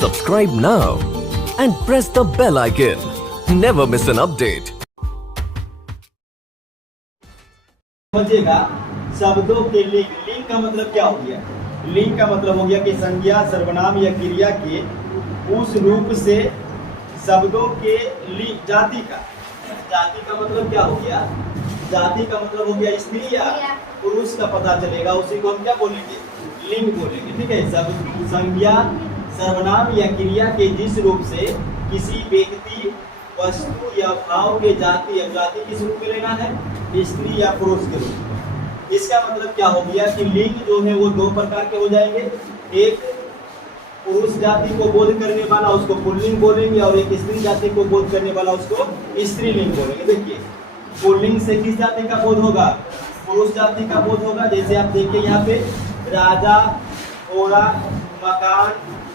Subscribe now and press the bell icon. Never miss an update. समझिएगा शब्दों के लिंग। लिंग का मतलब क्या हो गया? लिंग का मतलब हो गया कि संज्ञा, सर्वनाम या क्रिया के उस रूप से शब्दों के लिंग। जाति का मतलब क्या हो गया? जाति का मतलब हो गया स्त्री या पुरुष का पता चलेगा, उसी को हम क्या बोलेंगे? लिंग बोलेंगे। ठीक है। शब्द संज्ञा, सर्वनाम या क्रिया के जिस रूप से किसी व्यक्ति, वस्तु या भाव के जाति या जाति किस रूप में लेना है? स्त्री या पुरुष के रूप में। इसका मतलब क्या हो गया कि लिंग जो है वो दो प्रकार के हो जाएंगे। एक पुरुष जाति को बोध करने वाला उसको पुल्लिंग बोलेंगे, और एक स्त्री जाति को बोध करने वाला उसको स्त्रीलिंग बोलेंगे। देखिए, पुल्लिंग से किस जाति का बोध होगा? पुरुष जाति का बोध होगा। जैसे आप देखिए यहाँ पे राजा, घोड़ा, मकान,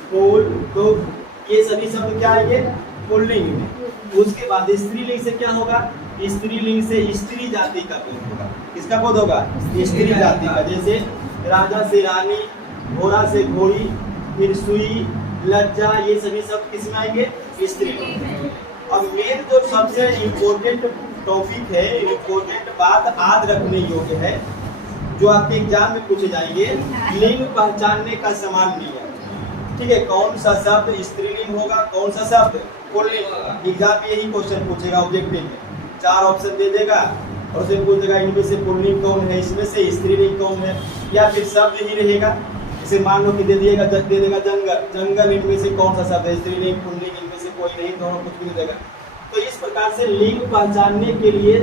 फूल, तो ये सभी शब्द क्या आएंगे? पुल्लिंग में। उसके बाद स्त्रीलिंग से क्या होगा? स्त्रीलिंग से स्त्री जाति का बोध होगा। किसका बोध होगा? स्त्री जाति का। जैसे राजा से रानी, घोड़ा से घोड़ी, फिर सुई, लज्जा, ये सभी शब्द किसमें आएंगे? स्त्रीलिंग। अब मेन जो सबसे इम्पोर्टेंट टॉपिक है, इम्पोर्टेंट बात याद रखने योग्य है, जो आपके एग्जाम में पूछे जाएंगे, लिंग पहचानने का समान नियम। ठीक है। कौन सा शब्द स्त्रीलिंग होगा, कौन सा शब्द पुल्लिंग होगा? एग्जाम में यही क्वेश्चन पूछेगा ऑब्जेक्टिव में। 4 ऑप्शन दे देगा और उसे पूछेगा इनमें से पुल्लिंग कौन है, इसमें से स्त्रीलिंग कौन है, या फिर शब्द ही रहेगा। जैसे मान लो कि दे देगा जंगल, जंगल इनमें से कौन सा शब्द है? स्त्रीलिंग, पुल्लिंग, इनमें से कोई नहीं, दोनों कुछ भी दे देगा। तो इस प्रकार से लिंग पहचानने के लिए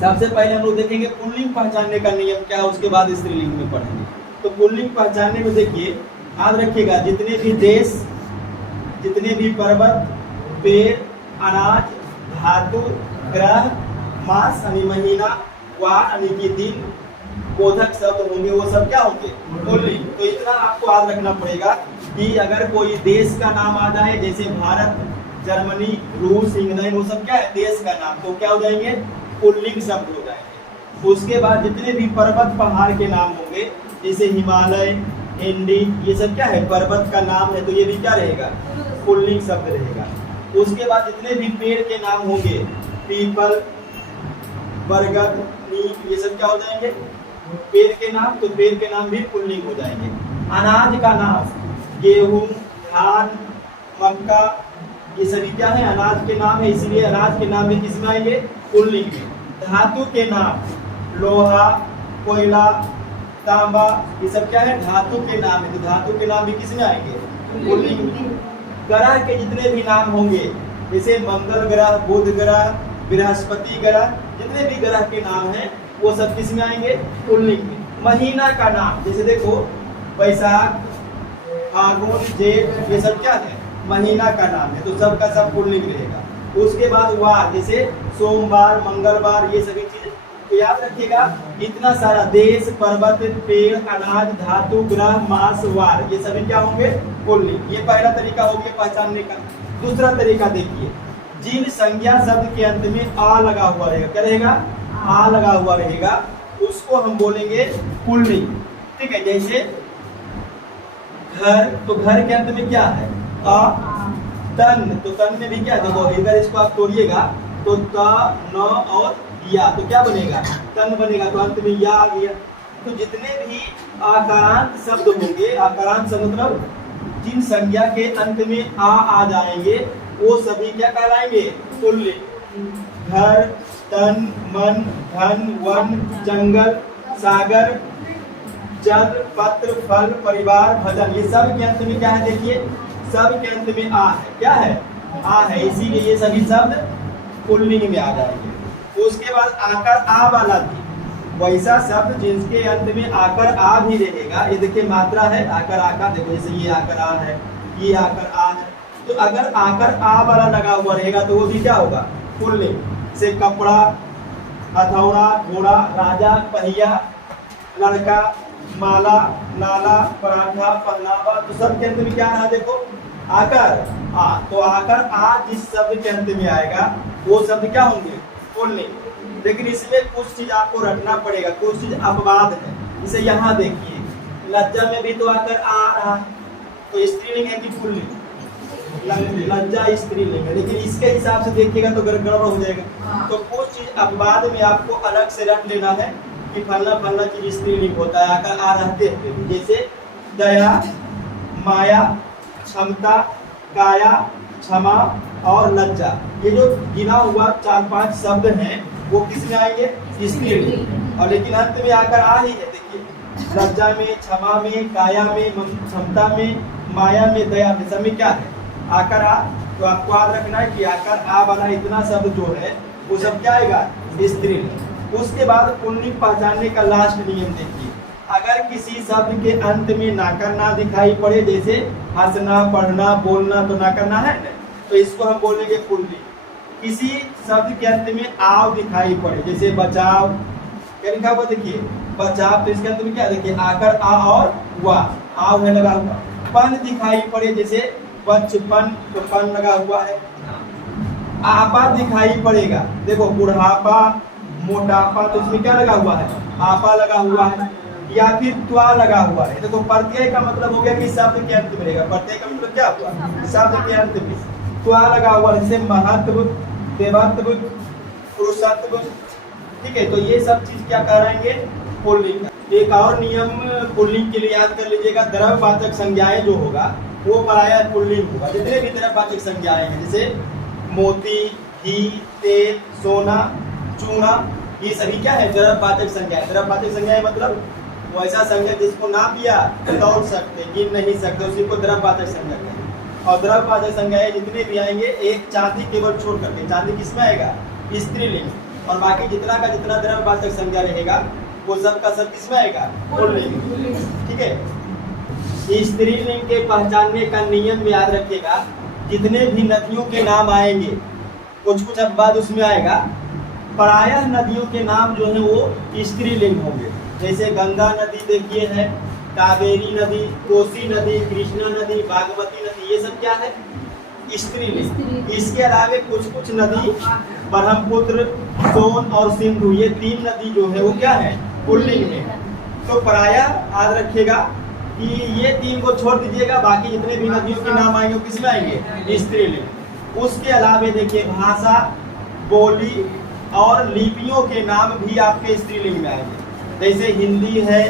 सबसे पहले हम लोग देखेंगे पुल्लिंग पहचानने का नियम क्या है, उसके बाद स्त्रीलिंग में पढ़ेंगे। तो पुल्लिंग पहचानने में देखिए, याद रखिएगा, जितने भी देश, जितने भी पर्वत, पेड़, अनाज, धातु, ग्रह, मास यानी महीना, वार यानी कि दिन, बोधक शब्द होंगे, वो सब क्या होंगे? पुल्लिंग। तो इतना आपको याद रखना पड़ेगा कि अगर कोई देश का नाम आ जाए, जैसे भारत, जर्मनी, रूस, इंग्लैंड, वो सब क्या है? देश का नाम, तो क्या हो जाएंगे? पुल्लिंग शब्द हो जाएंगे। उसके बाद जितने भी पर्वत पहाड़ के नाम होंगे, जैसे हिमालय, इंडी, ये सब क्या है? पर्वत का नाम है, तो ये भी क्या रहेगा? पुल्लिंग शब्द रहेगा। उसके बाद जितने भी पेड़ के नाम होंगे, पीपल, बरगद, नीम, ये सब क्या हो जाएंगे? पेड़ के नाम, तो पेड़ के नाम भी पुल्लिंग हो जाएंगे। अनाज का नाम, गेहूं, धान, मक्का, ये सभी क्या है? अनाज के नाम है, इसलिए अनाज के नाम भी किसमें आएंगे? पुल्लिंग में। धातु के नाम, लोहा, कोयला, तांबा, ये सब क्या है? धातु के नाम है, तो धातु के नाम भी किसमें आएंगे? पुल्लिंग में। ग्रह के जितने भी नाम होंगे, जैसे मंगल ग्रह, बुध ग्रह, बृहस्पति ग्रह, जितने भी ग्रह के नाम हैं वो सब किसमें आएंगे? पुल्लिंग में। महीना का नाम, जैसे देखो बैसाख, फागुन, जेठ, ये सब क्या है? महीना का नाम है, तो सबका सब पुल्लिंग रहेगा। उसके बाद वार, जैसे सोमवार, मंगलवार, ये सभी चीजें तो याद रखिएगा। इतना सारा देश, पर्वत, पेड़, अनाज, धातु, ग्रह, मास, वार, ये सभी क्या होंगे? पुल्लिंग। ये पहला तरीका हो गया पहचानने का। दूसरा तरीका देखिए, जिन संज्ञा शब्द के अंत में आ लगा हुआ रहेगा, क्या रहेगा? आ लगा हुआ रहेगा, उसको हम बोलेंगे पुल्लिंग। ठीक है। जैसे घर, तो घर के अंत में क्या है? आ। तन, तो तन में भी क्या है? देखो, इधर इसको आप तोड़िएगा तो त, न और या, तो क्या बनेगा? तन बनेगा, तो अंत में या आ गया। तो जितने भी आकारांत शब्द होंगे, आकारांत शब्द मतलब जिन संज्ञा के अंत में आ जाएंगे, वो सभी क्या कहलाएंगे? पुल्लिंग। घर, तन, मन, धन, वन, जंगल, सागर, जल, पत्र, फल, परिवार, भजन, ये सब के अंत में क्या है? देखिए, सब के अंत में आ है। क्या है? आ है, इसीलिए ये सभी शब्द पुल्लिंग में आ जाएंगे। उसके बाद आकर आ वाला भी वैसा शब्द जिसके अंत में आकर आ भी रहेगा। ये देखिए मात्रा है, आकर, आकर, देखो जैसे ये आकर आ है, ये आकर आ है, तो अगर आकर आ वाला लगा हुआ रहेगा तो वो भी क्या होगा? पुल्लिंग। से कपड़ा, हथौड़ा, घोड़ा, राजा, पहिया, लड़का, माला, नाला, पराठा, पहनावा, तो सब के अंत में क्या रहा? देखो आकर आ, तो आकर आ जिस शब्द के अंत में आएगा वो शब्द क्या होंगे? पुल्लिंग। लेकिन इसमें कुछ चीज आपको रखना पड़ेगा, कुछ चीज अपवाद है। इसे यहाँ देखिए, लज्जा में भी तो आकर आ रहा है, तो स्त्रीलिंग है कि पुल्लिंग? लज्जा स्त्रीलिंग है, लेकिन इसके हिसाब से देखिएगा तो गड़बड़ हो जाएगा। तो कुछ चीज अब बाद में आपको अलग से रख लेना है कि फलना फलना चीज स्त्रीलिंग होता है, आकर आ रहते हैं। जैसे दया, माया, क्षमता, काया, क्षमा और लज्जा, ये जो गिना हुआ 4-5 शब्द हैं वो किस में आएंगे? स्त्रीलिंग। और लेकिन अंत में आकर आ ही है, देखिए लज्जा में, क्षमा में, काया में, क्षमता में, माया में, दया में, सब में क्या है? आकर आ। तो आपको याद रखना है कि आकर आ वाला इतना शब्द जो है वो सब क्या आएगा? स्त्रीलिंग। उसके बाद पुल्लिंग पहचानने का लास्ट नियम देखिए, अगर किसी शब्द के अंत में नाकर ना दिखाई पड़े, जैसे हंसना, पढ़ना, बोलना, तो नाकर ना है ना, तो इसको हम बोलेंगे पुल्लिंग। किसी शब्द के अंत में आव दिखाई पड़े, जैसे बचाव, क्या लिखा हुआ देखिए बचाव, तो इसके अंत में क्या देखिए आकर आ और वाह, आव है लगा हुआ। पन दिखाई पड़े, जैसे बचपन, तो पन लगा हुआ है। आपा दिखाई पड़ेगा, देखो बुढ़ापा, मोटापा, तो इसमें क्या लगा हुआ है? आपा लगा हुआ है। या फिर त्वा लगा हुआ है। देखो प्रत्यय का मतलब हो गया कि शब्द के अंत में रहेगा। प्रत्यय का मतलब क्या हुआ? शब्द के अंत में त्वा लगा हुआ, जैसे महत्व, देवत्व, पुरुषत्व, ठीक है। तो ये सब चीज क्या कराएंगे? पुल्लिंग। एक और नियम पुल्लिंग के लिए याद कर लीजिएगा, द्रव्यवाचक संज्ञाएं जो होगा वो प्रायः पुल्लिंग होगा। जितने भी द्रव्यवाचक संज्ञाएं हैं, जैसे मोती, घी, तेल, सोना, चूना, ये सभी क्या है? द्रव्यवाचक संज्ञाएं। द्रव्यवाचक संज्ञाएं मतलब वो ऐसा संज्ञा जिसको नाप लिया तौल सकते, गिन नहीं सकते, उसी को द्रव्यवाचक संज्ञा कहते हैं। और द्रव्यवाचक संज्ञाएं जितने भी आएंगे, एक चांदी केवल छोड़ करके, चांदी किसमें आएगा? स्त्रीलिंग। और बाकी जितना का जितना द्रव्यवाचक संज्ञा रहेगा वो सब का सब किसमें आएगा? पुल्लिंग। ठीक है। स्त्रीलिंग के पहचानने का नियम याद रखिएगा, जितने भी नदियों के नाम आएंगे, कुछ कुछ अब बाद उसमें आएगा, प्रायः नदियों के नाम जो है वो स्त्रीलिंग होंगे। जैसे गंगा नदी देखिए है, कावेरी नदी, कोसी नदी, कृष्णा नदी, बागमती नदी, ये सब क्या है? स्त्रीलिंग। इसके अलावा कुछ कुछ नदी, ब्रह्मपुत्र, सोन और सिंधु, ये 3 नदी जो है वो क्या है? पुल्लिंग में। तो प्रायः याद रखिएगा कि ये 3 को छोड़ दीजिएगा, बाकी जितने भी नदियों के नाम आएंगे वो किसमें आएंगे? स्त्रीलिंग। उसके अलावा देखिए भाषा, बोली और लिपियों के नाम भी आपके स्त्रीलिंग में आएंगे। जैसे हिंदी है,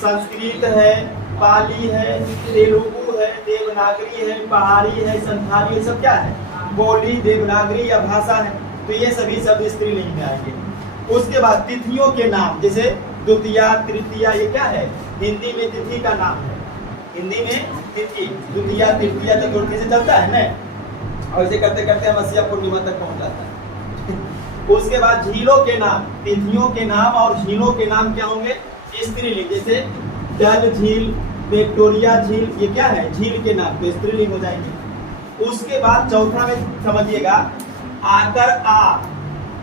संस्कृत है, पाली है, तेलुगु है, देवनागरी है, पहाड़ी है, संथाली, ये सब क्या है? बोली, देवनागरी या भाषा है। तो ये सभी शब्द स्त्रीलिंग में आएंगे। उसके बाद तिथियों के नाम, जैसे द्वितीया, तृतीया, ये क्या है? हिंदी में तिथि का नाम है। हिंदी में तिथि, द्वितीया, तृतीया, चतुर्थी से चलता है ना, और ऐसे करते करते अमावस्या पूर्णिमा तक पहुंच जाता है। उसके बाद झीलों के नाम, तिथियों के नाम और झीलों के नाम क्या होंगे? स्त्रीलिंग। जैसे डल झील, विक्टोरिया झील, ये क्या है? झील के नाम, तो स्त्रीलिंग हो जाएंगे। उसके बाद चौथा में समझिएगा, आकर आ,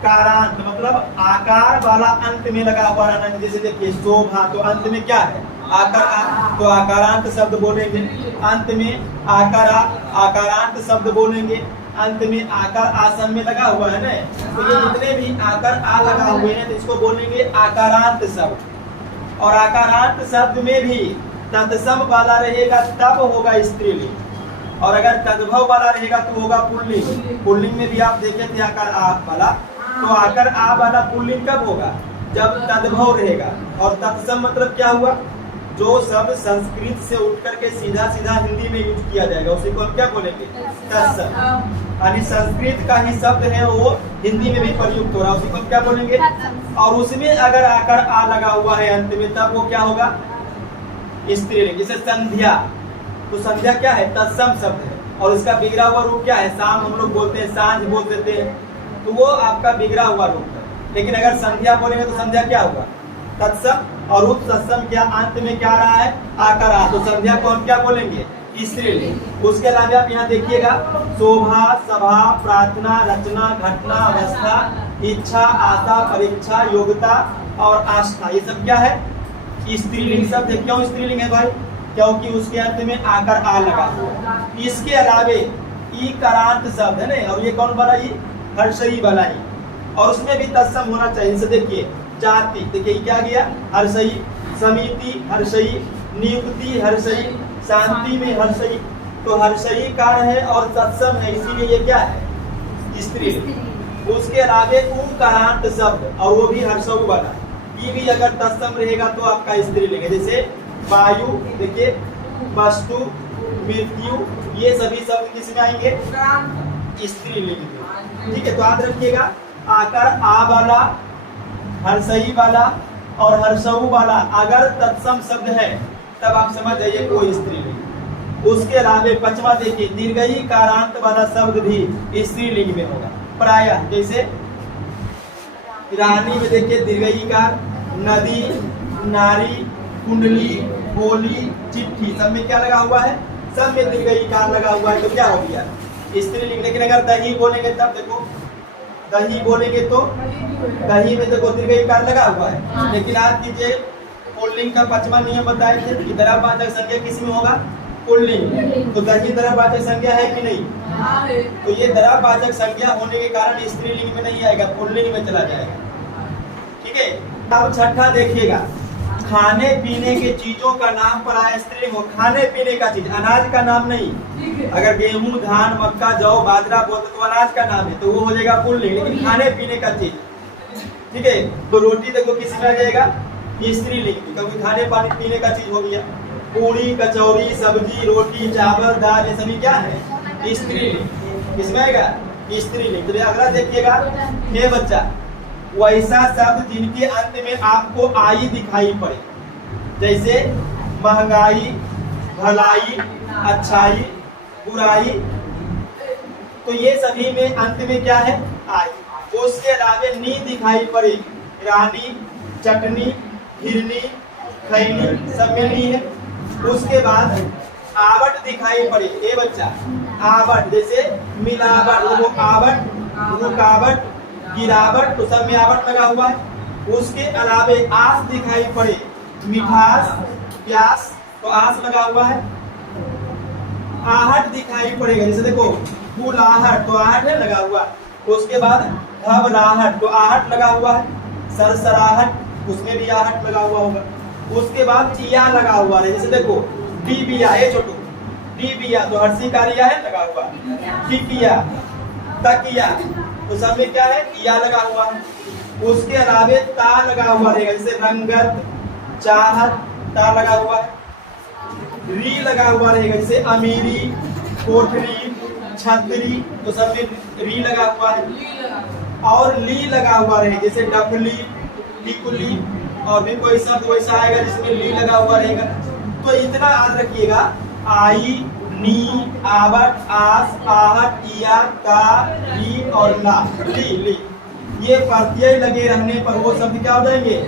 कारांत, मतलब आकार वाला अंत में लगा हुआ रहना। जैसे देखिए शोभा, तो अंत में क्या है? आकर आ, तो आकारांत शब्द बोलेंगे। अंत में आकर आ, आकारांत शब्द बोलेंगे। अंत में आकर आसन में लगा हुआ है ना, तो ये जितने भी आकर आ लगा हुए हैं तो इसको बोलेंगे आकारांत शब्द। और आकारांत शब्द में भी तत्सम वाला रहेगा तब होगा स्त्रीलिंग, और अगर तद्भव वाला रहेगा तो होगा पुल्लिंग। पुल्लिंग में भी आप देखे थे आकर आ वाला, तो आकर आ वाला पुल्लिंग कब होगा? जब तद्भव रहेगा। और तत्सम मतलब क्या हुआ? जो शब्द संस्कृत से उठ करके सीधा सीधा हिंदी में यूज किया जाएगा उसी को हम क्या बोलेंगे? तत्सम। यानी संस्कृत का ही शब्द है वो हिंदी में भी प्रयुक्त हो रहा है, उसी को हम क्या बोलेंगे? और उसमें अगर आकर आ लगा हुआ है अंत में, तब वो क्या होगा? स्त्रीलिंग। जैसे संध्या, तो संध्या क्या है? तत्सम शब्द है, और इसका बिगड़ा हुआ रूप क्या है? शाम हम लोग बोलते हैं, सांझ बोल देते हैं, तो वो आपका बिगड़ा हुआ रूप है। लेकिन अगर संध्या बोलेंगे तो संध्या क्या होगा? तत्सम। और उस तत्सम क्या अंत में क्या आ रहा है? आकर आ, तो संध्या को हम क्या बोलेंगे? स्त्रीलिंग। उसके अलावा आप यहाँ देखिएगा, शोभा, सभा, प्रार्थना, रचना, घटना, अवस्था, इच्छा, आशा, परीक्षा, योग्यता और आस्था, ये सब क्या है? स्त्रीलिंग शब्द है। क्यों स्त्रीलिंग है भाई? क्योंकि उसके अंत में आकर आ लगा हुआ। इसके अलावे ई करांत शब्द है ना, और ये कौन वाला? ये हर्षई वाला ही, और उसमें भी तत्सम होना चाहिए। जैसे देखिए जाति, देखिए क्या गया? हर्षई। समिति हर्षई, नियुक्ति हर्षई, शांति में हर्षई, तो हर्षई कार है और तत्सम है, इसीलिए ये क्या है? स्त्रीलिंग। उसके अलावे उकारांत शब्द और वो भी हर्षऊ वाला, ये भी अगर तत्सम रहेगा तो आपका स्त्रीलिंग है। जैसे वायु, देखिए वस्तु, मृत्यु, ये सभी शब्द किसमें आएंगे? स्त्रीलिंग में। ठीक है, तो याद रखिएगा आकर आ वाला, हर्षई वाला और हर्षऊ वाला अगर तत्सम शब्द है तब आप समझ जाइए कोई स्त्रीलिंग। उसके अलावे पांचवा देखिए, दीर्घई कारांत वाला शब्द भी स्त्रीलिंग में होगा प्रायः। जैसे रानी में देखिए दीर्घई कार, नदी, नारी, कुंडली, गोली, चिट्ठी, सब में क्या लगा हुआ है? सब में दीर्घई कार लगा हुआ है, तो क्या हो गया? स्त्रीलिंग। लेकिन अगर दही बोलेंगे तब देखो, दही बोलेंगे तो दही में देखो दीर्घई कार लगा हुआ है। लेकिन आज कीजिए पुल्लिंग का पांचवा नियम बताए थे कि द्रव्यवाचक संज्ञा किस में होगा? पुल्लिंग। तो दही द्रव्यवाचक संज्ञा है कि नहीं? तो ये द्रव्यवाचक संज्ञा होने के कारण स्त्रीलिंग में नहीं आएगा, पुल्लिंग में चला जाएगा। ठीक है, अब छठा देखिएगा, खाने पीने के चीजों का नाम पर आया स्त्रीलिंग हो। खाने पीने का चीज, अनाज का नाम नहीं। अगर गेहूं, धान, मक्का, जौ, बाजरा बोलते तो अनाज का नाम है, तो वो हो जाएगा पुल्लिंग। लेकिन खाने पीने का चीज, ठीक है, तो रोटी देखो किस में आ जाएगा? स्त्रीलिंग, क्योंकि खाने पानी पीने का चीज हो गया। पूरी, कचौरी, सब्जी, रोटी, चावल, दाल, ये सभी क्या है? स्त्रीलिंग। किसमें आएगा? स्त्रीलिंग। तो अगला देखिएगा, हे बच्चा, वैसा शब्द जिनके अंत में आपको आई दिखाई पड़े, जैसे महंगाई, भलाई, अच्छाई, बुराई, तो ये सभी में अंत में क्या है? आई। उसके अलावे नी दिखाई पड़े, रानी, चटनी, हिरनी, खैनी, सब में नी है। उसके बाद आवट दिखाई पड़े, ए बच्चा, आवट, जैसे मिलावट, वो आवट, रुकावट, गिरावट, तो सब में आवट लगा हुआ है। उसके अलावे आस दिखाई पड़े, मिठास, प्यास, तो आस लगा हुआ है। आहट दिखाई पड़ेगा, जैसे देखो फूलाहट, तो आहट है लगा हुआ। उसके बाद घबराहट, तो आहट लगा हुआ है। सरसराहट, उसमें भी आहट लगा हुआ होगा। उसके बाद इया लगा हुआ है, जैसे देखो डिबिया, ये छोटू डिबिया, तो हर्षी कारिया है लगा हुआ। टिकिया, तकिया, तो सब में क्या है? इया लगा हुआ है। उसके अलावे ता लगा हुआ रहेगा, जैसे रंगत, चाहत, ता लगा हुआ है। री लगा हुआ रहेगा, जैसे अमीरी, कोठरी, छतरी, तो सब में री लगा हुआ है। और ली लगा हुआ रहेगा, जैसे डफली, टिकुली, और भी कोई शब्द वैसा आएगा जिसमें ली लगा हुआ रहेगा। तो इतना याद रखिएगा, आई, नी, आवट, आस, आहट, इया, ता, ली और ला, ली, ये प्रत्यय लगे रहने पर वो शब्द क्या हो जाएंगे?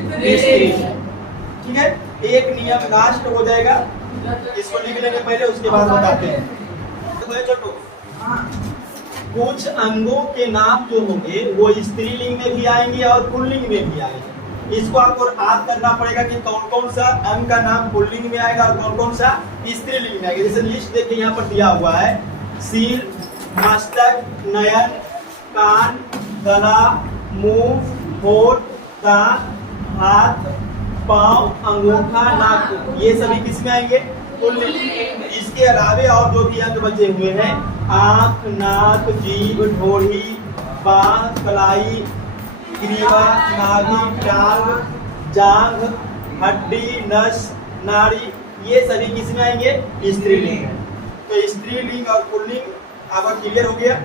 ठीक है, एक नियम लास्ट हो जाएगा, इसको लिख लेंगे पहले, उसके बाद बताते हैं। तो छोटू, कुछ अंगों के नाम जो होंगे वो स्त्रीलिंग में भी आएंगे और पुल्लिंग में भी आएंगे। इसको आपको याद करना पड़ेगा कि कौन कौन सा अंग का नाम पुल्लिंग में आएगा और कौन कौन सा स्त्रीलिंग में आएगा। जैसे लिस्ट देखिए यहाँ पर दिया हुआ है, सिर, मस्तक, नयन, कान, गला, मुंह, होठ, दांत, हाथ, पांव, अंगूठा, नाक, ये सभी किस में आएंगे? पुल्लिंग। इसके अलावे और जो भी अंग बचे हुए हैं, आंख, नाक, जीभ, ढोड़ी, बांह, कलाई, ग्रीवा, नाभि, टांग, जांघ, हड्डी, नस, नाड़ी, ये सभी किस में आएंगे? स्त्रीलिंग। तो स्त्रीलिंग और पुल्लिंग आपका क्लियर हो गया?